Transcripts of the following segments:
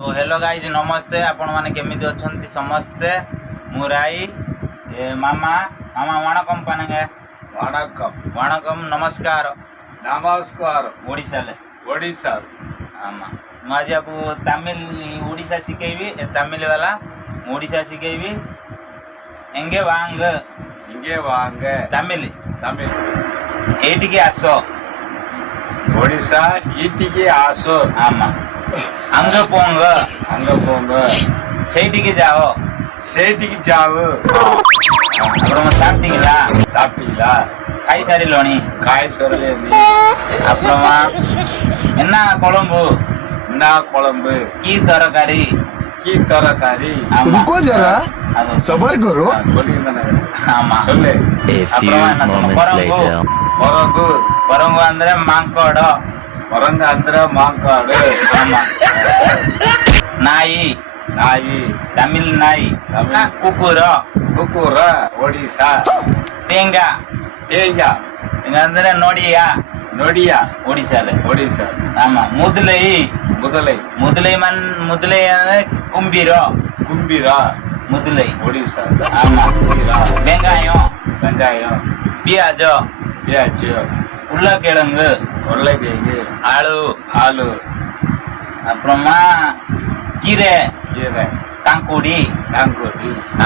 तो hello guys नमस्ते आपण माने केमिति अछंती समस्ते मुराई मामा मामा वणकम पानगे वणकम नमस्कार नमस्कार ओडिसा ले ओडिसा आमा मु आज आपको तमिल ओडिसा सिखेबी तमिल वाला ओडिसा सिखेबी एंगे वांग तमिल तमिल एटिके आसो ओडिसा ईटिके आसो आमा अंग पोंग सेटिके जाओ अப்புறம் சாப்பிட்டீங்களா खाई सारिलोनी காய் சொல்லி அப்புறமா என்ன குழம்பு கீ தரகாரி रुको जरा सबर करो ஆமா சொல்லு A few moments later. கொரங்கு ಅಂದ್ರೆ மாங்கோட கொரங்கு அந்த மாங்காடு ஆமா நாಯಿ தமிழ் நாய் ಕುಕ್ಕುರ ஒடிசா தேங்காய் தேங்க ಅಂದ್ರೆ ನೋಡಿಯಾ ஒடிசா ஆமா முதலை ಅಂದ್ರೆ கும்பிரா முதலை ஒடிசா ஆமா கும்பிரா வெங்காயம் பியாஜோ உருளைக்கிழங்கு ஆளு அப்புறமா கீரை தாங்கூடி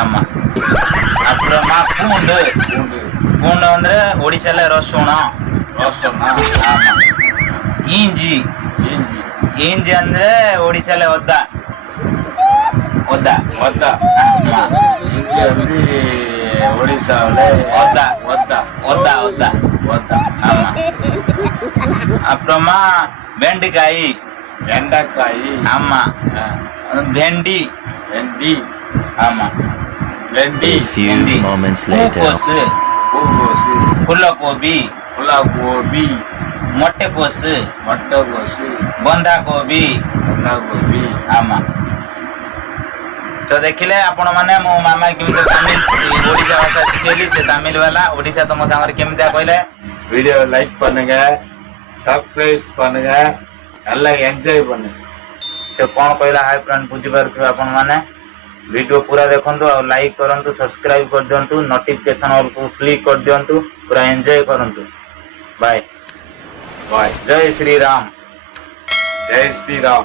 ஆமா அப்புறமா பூண்டு வந்து ஒடிசால ரசூனம் ஆமா ஈஞ்சி ಅಂದ್ರೆ ஒடிசால ஒத்தா ஆமா இஞ்சி வந்து ஒடிசாவில் ஒத்தா ஆமா அப்புறமா வெண்டைக்காய் ஆமா வெண்டி ஆமா A few moments later. பூக்கோசு புள்ளகோபி ಮೊಟ್ಟೆಕೋಸು बंधाकोबी आमा तो देखिले आपण माने मो मामा केमते तमिल ओडिसा भाषा सिखेली से तमिल वाला ओडिसा तो मो सांगर केमते कहले வீடியோ லைக் பண்ணுங்க சப்ஸ்கிரைब பண்ணுங்க நல்லா என்ஜாய் பண்ணுங்க से कोन कहला हाय फ्रेंड बुझी पारथु आपण माने वीडियो पूरा देखंतु और लाइक करंतु सब्सक्राइब कर दियंतु नोटिफिकेशन ऑल को क्लिक कर दियंतु पूरा एंजॉय करंतु बाय बाय जय श्री राम जय श्री राम।